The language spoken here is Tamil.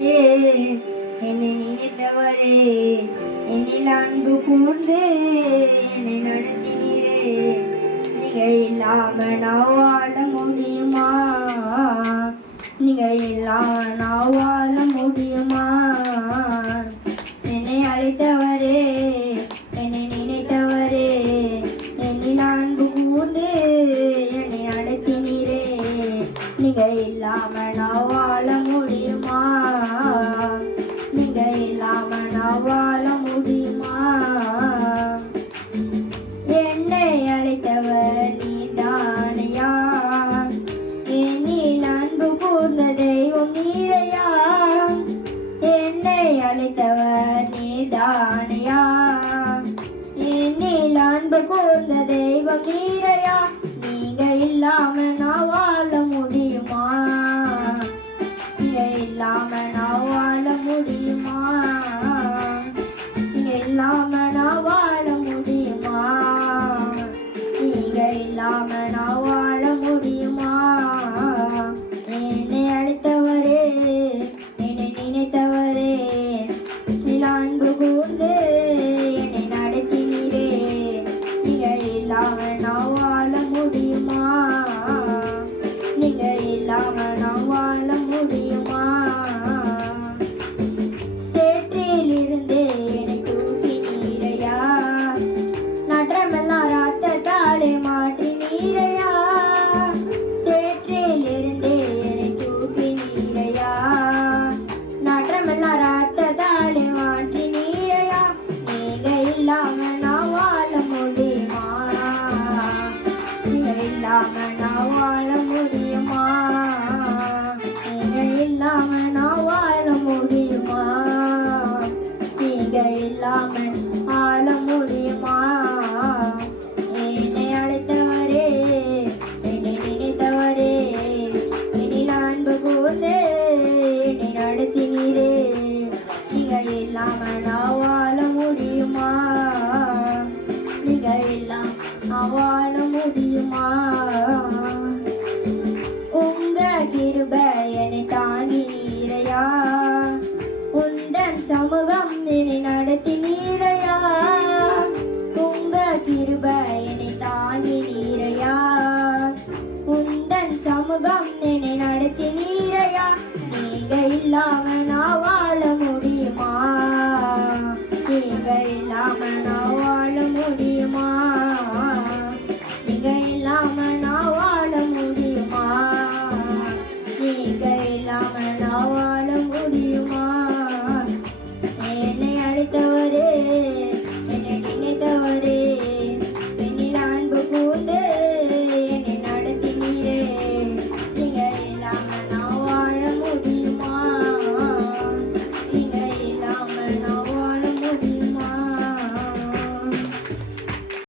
என்னை நினைத்தவரே என்னில் அன்பு கூர்ந்து என்னை நடத்தினீரே. நீங்க இல்லாம நான் வாழ முடியுமா? நீங்க இல்லாம நான் வாழ முடியுமா? என்னை அழைத்தவரே என்னை நினைத்தவரே என்னில் அன்பு கூர்ந்து என்னை நடத்தினீரே. நீங்க இல்லாம நான் வாழ முடியுமா? நீங்க இல்லாம நான் வாழ முடியுமா? என்னை அழைத்தவர் நீதானையா? என்னில் அன்பு கூர்ந்த தெய்வம் நீரையா? என்னை அழைத்தவர் நீதானையா? என்னில் அன்பு கூர்ந்த தெய்வம் நீரையா? நீங்க இல்லாம நான் வாழ முடியுமா? நீங்க இல்லாம நான் வாழ முடியுமா? நீங்க இல்லாம நான் வாழ முடியுமா? நீங்க இல்லாம நான் வாழ முடியுமா? என்னை அழைத்தவரே என்னை நினைத்தவரே அன்பு கூர்ந்து என்னை நடத்தினீரே. நீங்க இல்லாம நான் வாழ முடியுமா? நீங்க இல்லாம நான் வாழ முடியுமா? சேற்றில் இருந்து என்னை தூக்கி நீரையா? நற்றமெல்லாம் ரத்தத்தாலே மாற்றி நீரையா? சேற்றில் இருந்து என்னை தூக்கி நீரையா? நற்றமெல்லாம் ரத்தத்தாலே மாற்றி நீரையா? நீங்க இல்லாம நான் வாழ முடியுமா? நீங்க இல்லாம நான் வாழ முடியுமா? நீங்க இல்லாம நான் வாழ முடியுமா? நீங்க இல்லாம வாழ முடியுமா? என்னை அழைத்தவரே என்னை நினைத்தவரே என்னில் அன்பு கூர்ந்து என்னை நடத்தினீரே. நீங்க இல்லாம நான் வாழ முடியுமா? நீங்க இல்லாம நான் வாழ முடியுமா? உங்க கிருபை என்னை தாங்கி நீரையா? உந்தன் சமூகம் என்னை நடத்தி நீரையா? உங்க கிருபை என்னை தாங்கி நீரையா? உந்தன் சமூகம் என்னை நடத்தி நீரையா? நீங்க இல்லாம